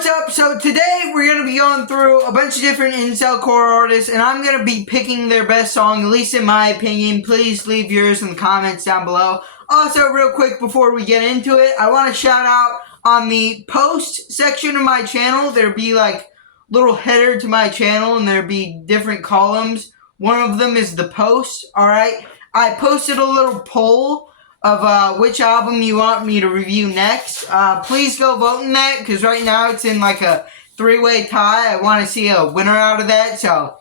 What's up? So today we're going to be going through a bunch of different incelcore artists, and I'm going to be picking their best song, at least in my opinion. Please leave yours in the comments down below. Also, real quick before we get into it, I want to shout out on the post section of my channel. There'll be like little header to my channel, and there'll be different columns. One of them is the post, alright? I posted a little poll of which album you want me to review next. Please go vote in that, because right now it's in like a three-way tie. I want to see a winner out of that, so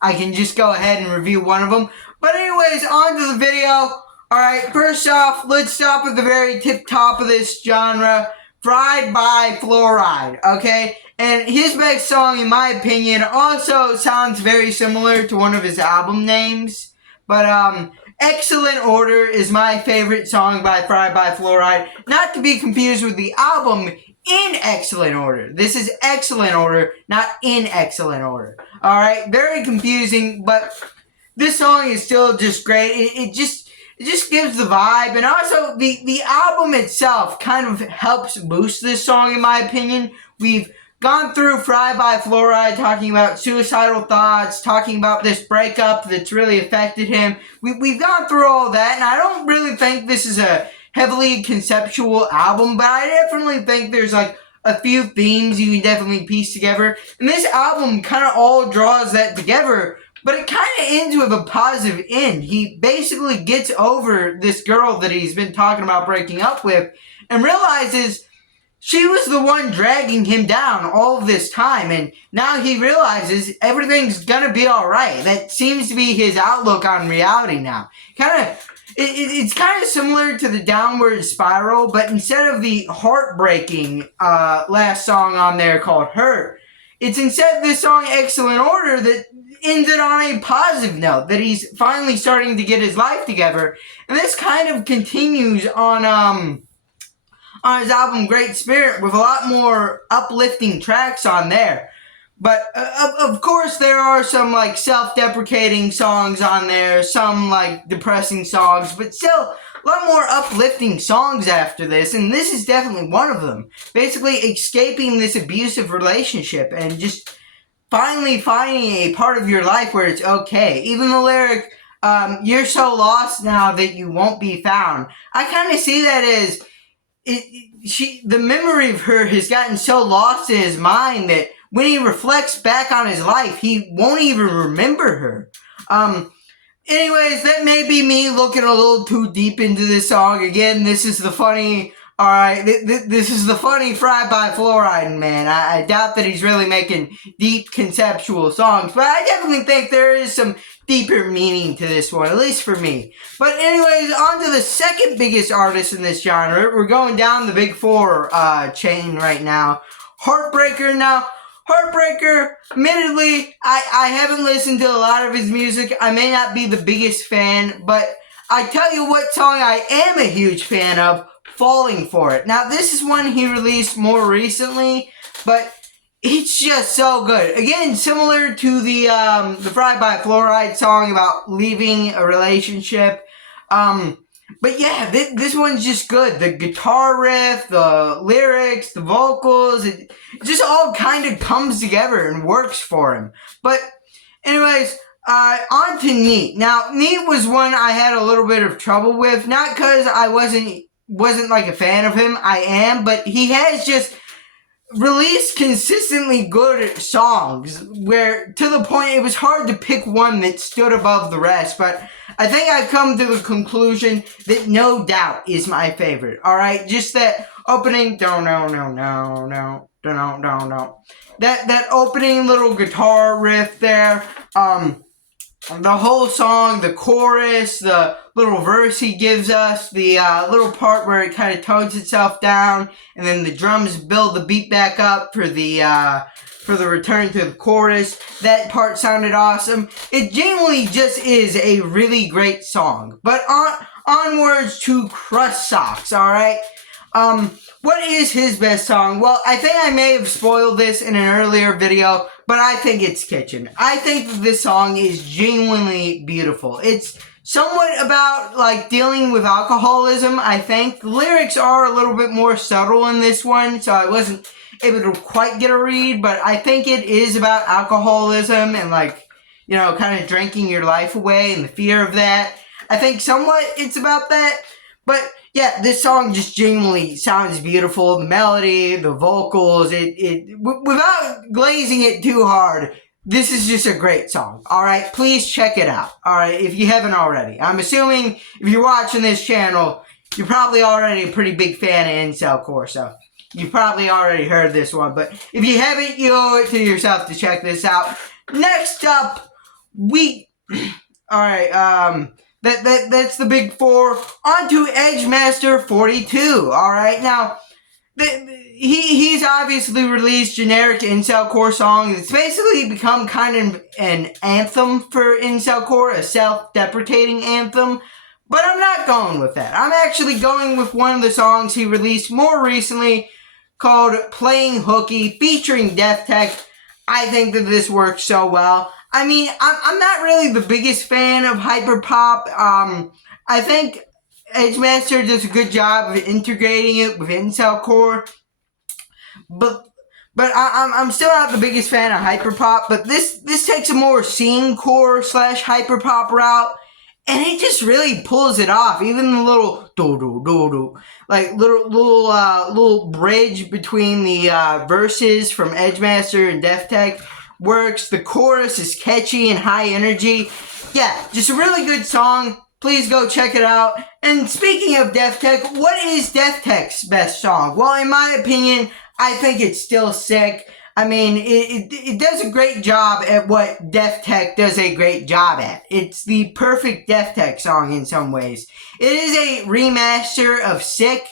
I can just go ahead and review one of them. But anyways, on to the video. Alright, first off, let's stop at the very tip top of this genre. Fried by Fluoride, okay? And his best song, in my opinion, also sounds very similar to one of his album names. But, Excellent Order is my favorite song by Fried by Fluoride. Not to be confused with the album In Excellent Order. This is Excellent Order, not In Excellent Order. Alright, very confusing, but this song is still just great. It just gives the vibe, and also the album itself kind of helps boost this song, in my opinion. We've gone through Fried by Fluoride, talking about suicidal thoughts, talking about this breakup that's really affected him. We've gone through all that, and I don't really think this is a heavily conceptual album, but I definitely think there's like a few themes you can definitely piece together. And this album kind of all draws that together, but it kind of ends with a positive end. He basically gets over this girl that he's been talking about breaking up with and realizes she was the one dragging him down all of this time, and now he realizes everything's gonna be alright. That seems to be his outlook on reality now. It's kind of similar to the Downward Spiral, but instead of the heartbreaking last song on there called Hurt, it's instead this song Excellent Order that ended on a positive note, that he's finally starting to get his life together. And this kind of continues on his album Great Spirit with a lot more uplifting tracks on there. But of course there are some like self-deprecating songs on there, some like depressing songs, but still a lot more uplifting songs after this, and this is definitely one of them. Basically escaping this abusive relationship and just finally finding a part of your life where it's okay. Even the lyric, you're so lost now that you won't be found. I kind of see that as the memory of her has gotten so lost in his mind that when he reflects back on his life, he won't even remember her. Anyways, that may be me looking a little too deep into this song. Again, this is the funny, alright, this is the funny Fried by Fluoride man. I doubt that he's really making deep conceptual songs, but I definitely think there is some deeper meaning to this one, at least for me. But anyways, on to the second biggest artist in this genre. We're going down the big four chain right now. Heartbreaker. Now, Heartbreaker, admittedly, I haven't listened to a lot of his music. I may not be the biggest fan, but I tell you what song I am a huge fan of, Falling For It. Now, this is one he released more recently, but it's just so good. Again, similar to the Fried by Fluoride song about leaving a relationship. But yeah, this one's just good. The guitar riff, the lyrics, the vocals, it just all kind of comes together and works for him. But anyways, on to Neat. Now, Neat was one I had a little bit of trouble with. Not because I wasn't like a fan of him. I am, but he has just released consistently good songs where to the point it was hard to pick one that stood above the rest. But I think I've come to the conclusion that No Doubt is my favorite. Alright, just that opening that opening little guitar riff there, the whole song, the chorus, the little verse he gives us, the little part where it kind of tones itself down, and then the drums build the beat back up for the return to the chorus. That part sounded awesome. It genuinely just is a really great song. But onwards to Crust Socks, alright? What is his best song? Well, I think I may have spoiled this in an earlier video, but I think it's Kitchen. I think that this song is genuinely beautiful. It's somewhat about, like, dealing with alcoholism, I think. The lyrics are a little bit more subtle in this one, so I wasn't able to quite get a read, but I think it is about alcoholism and, like, you know, kind of drinking your life away and the fear of that. I think somewhat it's about that, but yeah, this song just genuinely sounds beautiful. The melody, the vocals, without glazing it too hard, this is just a great song. All right, please check it out. All right, if you haven't already. I'm assuming if you're watching this channel, you're probably already a pretty big fan of incelcore, so you've probably already heard this one. But if you haven't, you owe it to yourself to check this out. Next up, that's the big four. On to Edgemaster 42. Alright, now, he's obviously released generic incelcore songs. It's basically become kind of an anthem for incelcore, a self-deprecating anthem. But I'm not going with that. I'm actually going with one of the songs he released more recently called Playing Hooky, featuring Def Tech. I think that this works so well. I mean, I'm not really the biggest fan of hyperpop. I think Edgemaster does a good job of integrating it with incelcore, but I'm still not the biggest fan of hyperpop. But this takes a more scenecore / hyperpop route, and it just really pulls it off. Even the little do like little bridge between the verses from Edgemaster and Def Tech works. The chorus is catchy and high energy. Yeah, just a really good song. Please go check it out. And speaking of Def Tech, what is Def Tech's best song? Well, in my opinion, I think it's Still Sick. I mean, it does a great job at what Def Tech does a great job at. It's the perfect Def Tech song in some ways. It is a remaster of Sick.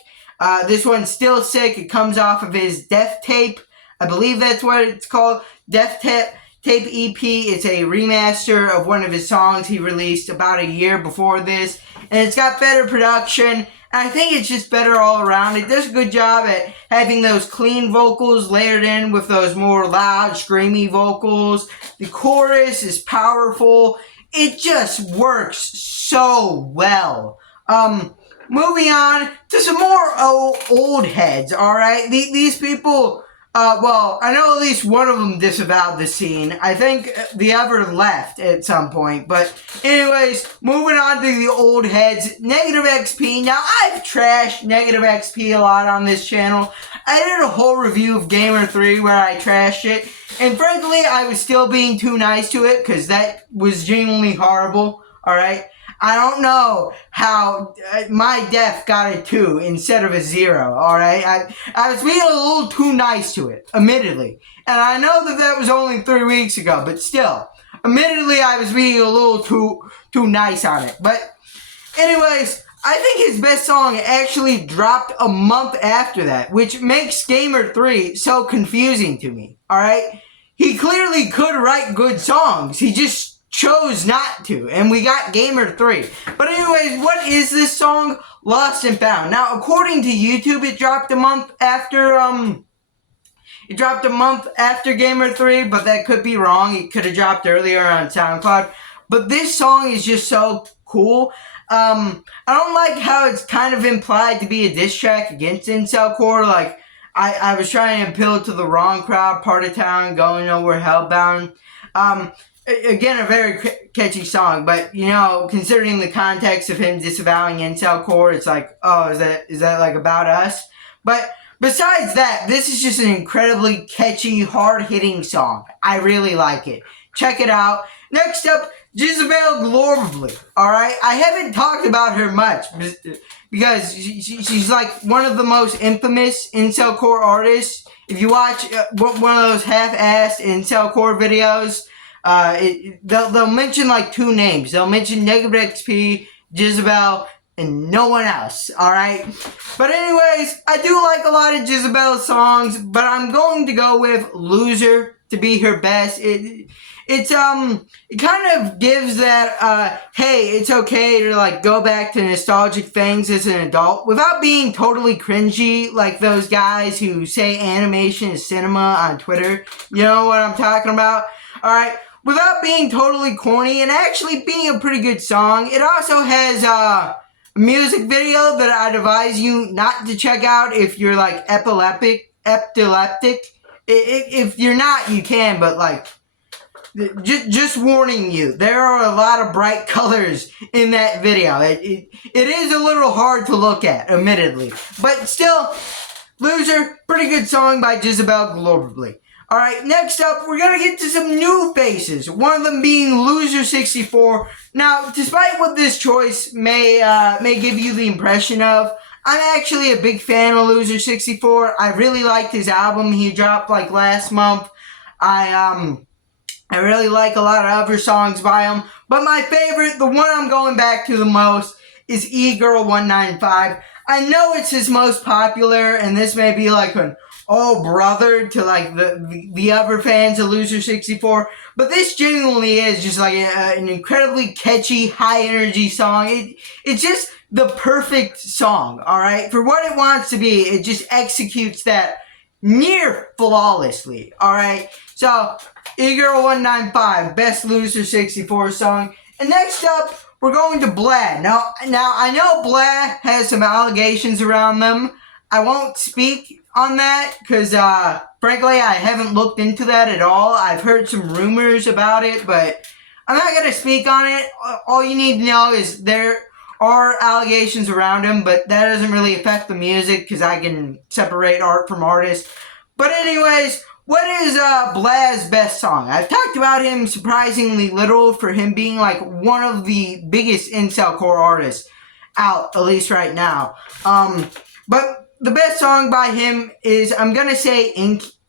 This one's Still Sick. It comes off of his Def Tape. I believe that's what it's called. Def Tape EP. It's a remaster of one of his songs he released about a year before this. And it's got better production. I think it's just better all around. It does a good job at having those clean vocals layered in with those more loud, screamy vocals. The chorus is powerful. It just works so well. Moving on to some more old heads, alright? These people, well, I know at least one of them disavowed the scene. I think the other left at some point. But anyways, moving on to the old heads. Negative XP. Now, I've trashed Negative XP a lot on this channel. I did a whole review of Gamer 3 where I trashed it. And frankly, I was still being too nice to it because that was genuinely horrible. Alright? I don't know how my def got a 2 instead of a 0, alright? I was being a little too nice to it, admittedly. And I know that was only 3 weeks ago, but still. Admittedly, I was being a little too nice on it. But anyways, I think his best song actually dropped a month after that, which makes Gamer 3 so confusing to me, alright? He clearly could write good songs. He just chose not to, and we got Gamer 3. But anyways, what is this song? Lost and Found. Now, according to YouTube, it dropped a month after, Gamer 3, but that could be wrong. It could have dropped earlier on SoundCloud. But this song is just so cool. I don't like how it's kind of implied to be a diss track against incelcore. Like, I was trying to appeal to the wrong crowd, part of town, going nowhere, hellbound. Again, a very catchy song, but, you know, considering the context of him disavowing incelcore, it's like, oh, is that like about us? But besides that, this is just an incredibly catchy, hard-hitting song. I really like it. Check it out. Next up, Jezebel Glorably. Alright? I haven't talked about her much because she's like one of the most infamous incelcore artists. If you watch one of those half-assed incelcore videos, they'll mention like 2 names. They'll mention Negative XP, Jezebel, and no one else, alright? But anyways, I do like a lot of Jezebel's songs, but I'm going to go with Loser to be her best. It kind of gives that, hey, it's okay to, like, go back to nostalgic things as an adult without being totally cringy like those guys who say animation is cinema on Twitter. You know what I'm talking about? Alright? Without being totally corny and actually being a pretty good song. It also has a music video that I'd advise you not to check out if you're like epileptic epileptic. If you're not, you can, but like, just warning you, there are a lot of bright colors in that video. It is a little hard to look at, admittedly. But still, Loser, pretty good song by Jezebel Globally. Alright, next up, we're going to get to some new faces. One of them being Loser64. Now, despite what this choice may give you the impression of, I'm actually a big fan of Loser64. I really liked his album he dropped like last month. I really like a lot of other songs by him. But my favorite, the one I'm going back to the most, is eGirl195. I know it's his most popular, and this may be like an oh brother to like the other fans of Loser64, but this genuinely is just like an incredibly catchy, high energy song. It's just the perfect song, alright? For what it wants to be, it just executes that near flawlessly, alright? So, eGirl195, best Loser64 song. And next up, we're going to Blad. Now I know Blad has some allegations around them. I won't speak on that because, frankly, I haven't looked into that at all. I've heard some rumors about it, but I'm not going to speak on it. All you need to know is there are allegations around him, but that doesn't really affect the music because I can separate art from artist. But anyways, what is Blad's best song? I've talked about him surprisingly little for him being like one of the biggest incelcore artists out, at least right now. But the best song by him is, I'm gonna say,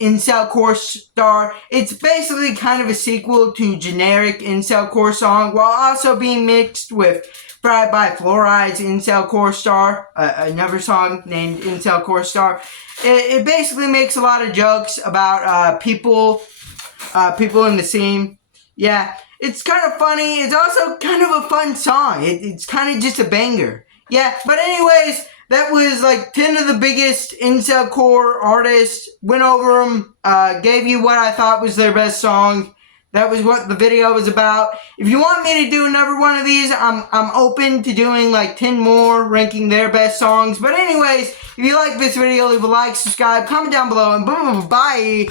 Incelcore Star. It's basically kind of a sequel to generic Incelcore song, while also being mixed with Fried by Fluoride's Incelcore Star, another song named Incelcore Star. It basically makes a lot of jokes about people in the scene. Yeah, it's kind of funny. It's also kind of a fun song. It's kind of just a banger. Yeah, but anyways, that was like 10 of the biggest incelcore artists. Went over them, gave you what I thought was their best song. That was what the video was about. If you want me to do another one of these, I'm open to doing like 10 more, ranking their best songs. But anyways, if you like this video, leave a like, subscribe, comment down below, and boom, bye!